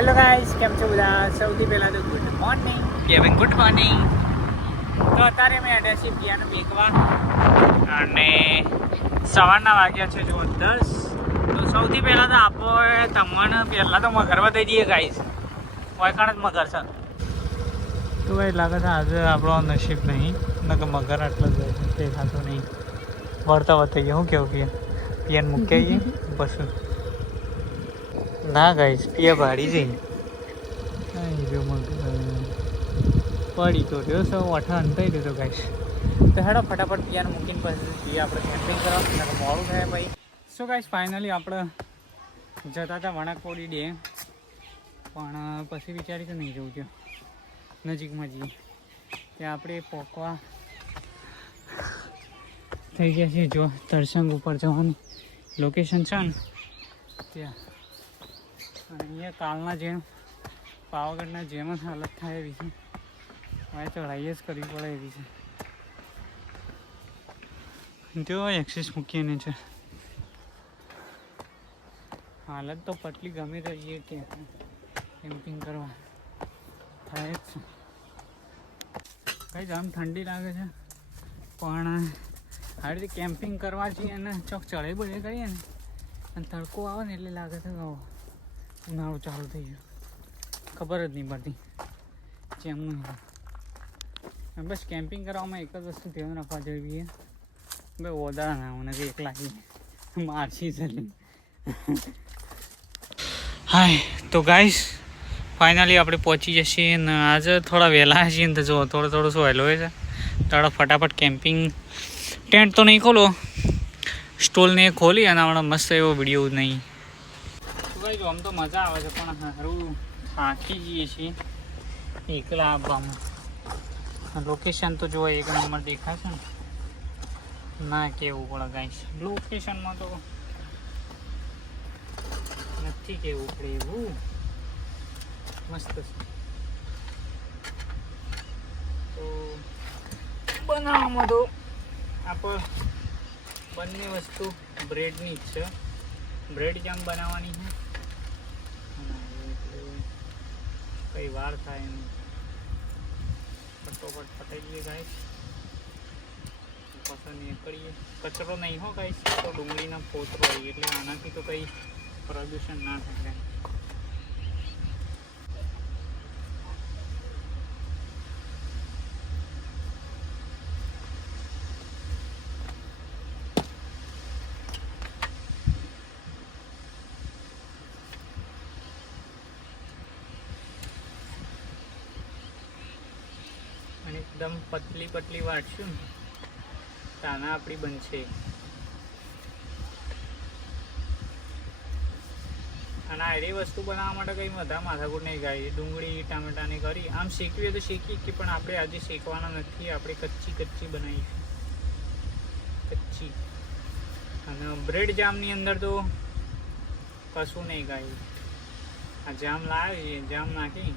Hello guys કેમ છો બધા? સૌથી પહેલાં તો good morning Kevin good morning તો અત્યારે મેં અડ્યા છીએ પિયાનો બેકવા અને સવારના વાગ્યા છે જો દસ. તો સૌથી પહેલાં તો આપણે તમને પહેલાં તો મગરવા દઈ દઈએ ગાઈસ વાયકાણ જ મગર છે. તો ભાઈ લાગે છે આજે આપણો નસીબ નહીં. નકર મગર આટલો જ તે થતું નહીં. વળતા વળતા ગયા હું કેવું કે? પિયાન મૂકી આવીએ પછી ના ગાઈસ પિયા ભાડી જઈ પડી તો રહ્યો, સૌ અઠા અંતાઈ દીધો ગાઈશ તો હેડો, ફટાફટ પિયાને મૂકીને પછી જઈએ આપણે કેમ્પિંગ કરવા મોડું થાય ભાઈ. સો ગાઈશ ફાઇનલી આપણે જતા હતા વણાકપોડી ડે. પણ પછી વિચારી કે નહીં જવું છું નજીકમાં જઈએ. ત્યાં આપણે પોકવા થઈ ગયા છીએ. જો, તરસંગ ઉપર જવાનું લોકેશન છે ને, ત્યાં. અહીંયા કાલના જેમ પાવાગઢના જેમ જ હાલત થાય એવી છે. હવે ચઢાઈ જ કરવી પડે એવી છે. તેઓ એક્સિસ મૂકીને છે. હાલત તો પટલી ગમે તો કે કેમ્પિંગ કરવા. થાય જ છે. કઈ આમ ઠંડી લાગે છે. પણ આવી રીતે કેમ્પિંગ કરવા જઈએ અને ચોક ચડે બળે કરીએ ને, અને તડકો આવે ને એટલે લાગે છે ઉનાળો ચાલુ થઈ ગયો. ખબર જ નહીં પડતી જેમનું. બસ કેમ્પિંગ કરવામાં એક જ વસ્તુ ધ્યાન રાખવા જોઈએ ભાઈ ઓદાળા ના મને કે એક લાગી મારશી જલ્દી હાય, તો ગાઈસ ફાઇનલી આપણે પહોંચી જશે ને આજે થોડા વહેલા છીએ ને તો જો, થોડો થોડો શું વહેલો છે. થોડા ફટાફટ કેમ્પિંગ ટેન્ટ તો નહીં ખોલો. સ્ટોલને ખોલી અને હમણાં મસ્ત એવો વીડિયો નહીં. ભાઈ આમ તો મજા આવે છે, પણ સારું થાકી જઈએ છીએ. એકલા આવવામાં લોકેશન તો જો એક નંબર દેખાશે ને. ના કેવું પડે ગાઈસ. લોકેશનમાં તો નથી કેવું પડે એવું. મસ્ત છે. તો બનાવવામાં તો આપણે બંને વસ્તુ બ્રેડની જ છે. બ્રેડ જામ બનાવવાની છે અને એટલે કઈ વાર થાય એમ. ફટોફટ પતાઈ દઈએ ગાઈસ. પછી કરીએ કચરો નહીં હો ગાઈશ તો ડુંગળીના પોતરો હોય, એટલે આનાથી તો કંઈ પ્રદૂષણ ના થાય અને એકદમ પતલી પતલી વાટશું તાના આપણી બનશે. અને આ એવી વસ્તુ બનાવવા માટે કંઈ બધા માથાકૂટ નહીં ગાય ડુંગળી, ટામેટાની કરી. આમ શીખવીએ તો શીખી કે પણ આપણે આજે શીખવાના નથી. આપણે કચ્ચી કચ્ચી બનાવીશું કચ્ચી અને બ્રેડ જામની અંદર તો કશું નહીં ગાય આ જામ લાવી જામ નાખી.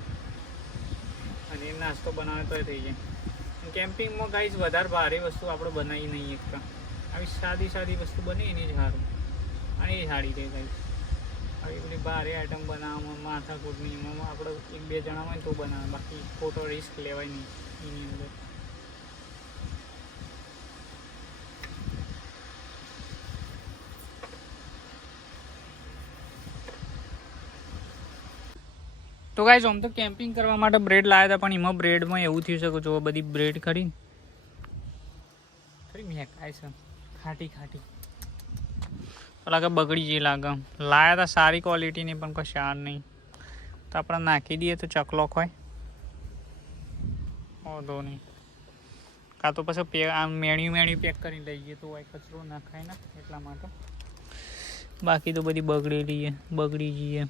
અને નાસ્તો બનાવે તો થઈ જાય. કેમ્પિંગમાં ગાઈઝ વધારે ભારે વસ્તુ આપણે બનાવી નહીં એકતા આવી સાદી સાદી વસ્તુ બને એની જ સારું અને એ સારી રહે ગાઈઝ આવી બધી ભારે આઈટમ બનાવવામાં માથાકૂટની એમાં આપણે એક બે જણા હોય તો બનાવે. બાકી ખોટો રિસ્ક લેવાય નહીં. એની અંદર. તો ગાઈઝ આમ તો કેમ્પિંગ કરવા માટે બ્રેડ લાવ્યા હતા, પણ એમાં બ્રેડમાં એવું થયું છે કે જો બધી બ્રેડ ખરી. ખરી મેં છે. ખાટી ખાટી. લાગે બગડી જઈ લાગે. લાયા હતા સારી ક્વોલિટીની પણ કોઈ શાર નહીં. તો આપણે નાખી દઈએ તો ચકલો હોય. ઓધો નહીં. કાં તો પછી પે આમ મેણ્યું મેણ્યું પેક કરીને લઈ જઈએ તો હોય કચરો ના ખાય ને એટલા માટે. બાકી તો બધી બગડેલી બગડી જઈએ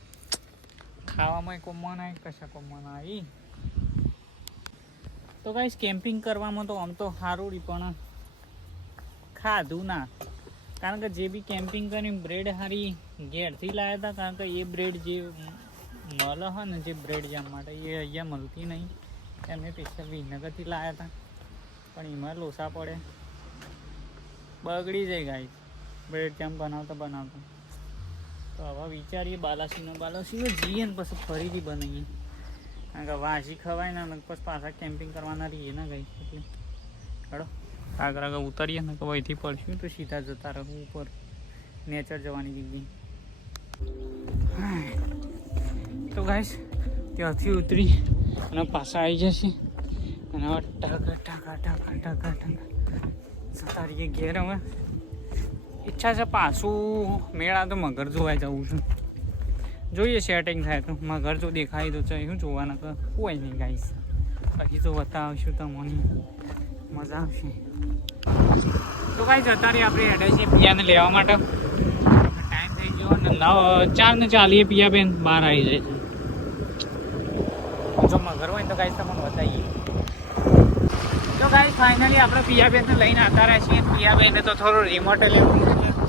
ખાવામાં કોમન આવી કશા કોમન આવી તો ગાઈસ કેમ્પિંગ કરવામાં તો આમ તો સારું રહી પણ ખાધું ના. કારણ કે જે બી કેમ્પિંગ કરીને બ્રેડ હારી ઘેરથી લાવ્યા હતા કારણ કે એ બ્રેડ જે મળે હોય ને, જે બ્રેડ જામ માટે, એ અહીંયા મળતી નહીં એમને સ્પેશિયલ વિનગરથી લાવ્યા હતા પણ એમાં લોસા પડે. બગડી જાય ગાય બ્રેડ જામ બનાવતા બનાવતા. તો હવે વિચારીએ બાલાસીનો બાલાસીનો જઈએ ને પછી ફરીથી બનાવીએ. કારણ કે વાસી ખવાય ને પછી પાછા કેમ્પિંગ કરવાના રહીએ ને ગઈ એટલે હડો આગળ આગળ ઉતારીએ ને કે અહીંથી પડશું. તો સીધા જતા રહું ઉપર. નેચર જવાની જગ્યાએ. તો ગાઈસ ત્યાંથી ઉતરી અને પાછા આવી જશે. અને હવે ટાકા ટાકા ટાકા ટાકા ટાકા જતા ઘેર હવે. ઈચ્છા છે પાછું મેળા તો મગર જોવા જવું છું. જોઈએ સેટિંગ થાય તો. મગર જો દેખાય તો છે શું જોવાના તો કોઈ નહીં ગાઈશ બાકી તો બતાવશું તમને. મજા આવશે. તો કાંઈ જતા રહીએ આપણે હેડે છીએ પિયાને લેવા માટે. ટાઈમ થઈ ગયો ને નવ, ચાર ને ચાલીએ પિયા બેન બહાર આવી જાય જો મગર હોય તો ગાઈશ તમને બતાવીએ. તો ગાઈસ ફાઇનલી આપણે પિયાબેનને લઈને આવતા રહ્યા છીએ. પિયાબેનને તો થોડું રિમોટ લેવું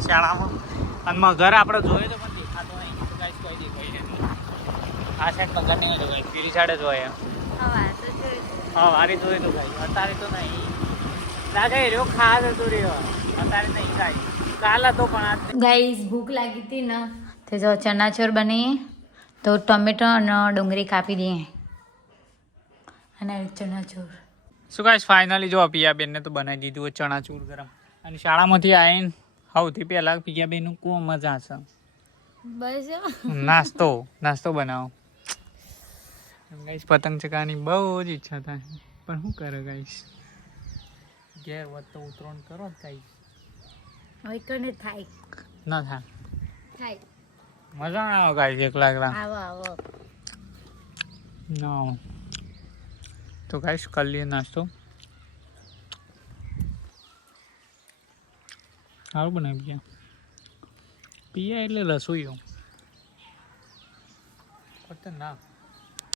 શાળામાં. અને ઘર આપણે જોઈએ તો પણ દેખાતો નહીં. તો ગાઈસ કોઈ દેખાય નહીં. આ સાઈડ મગર નહીં ગાઈસ પીલી સાઈડ જ હોય હા, વારી જોઈએ તો ગાઈસ અત્યારે તો નહીં. એ રહ્યો, ખાસ હતું રહ્યો. અત્યારે નહીં ગાઈસ કાલ હતો પણ આજ ભૂખ લાગી હતી ને. તે જો ચણાચોર બની. તો ટમેટો અને ડુંગળી કાપી દઈએ. અને ચણાચોર. શું ગાઈસ ફાઇનલી જો પિયાબેનને તો બનાવી દીધું હોય ચણાચૂર ગરમ. અને શાળામાંથી આવીને સૌથી પહેલાં પિયાબેનનું કો મજા છે. નાસ્તો નાસ્તો બનાવો. ગાઈશ પતંગ ચકાવાની બહુ જ ઈચ્છા થાય પણ શું કરે ગાઈશ ઘેર વધતો ઉતરણ કરો ગાઈશ ગાઈસ થાય? ના થાય. થાય. મજા ના આવે ગાઈશ એકલા એકલા. આવો આવો. ના તો गैस कर लिए નાસ્તો. સારું બનાવી ગયા પિયા એટલે રસોઈઓ ના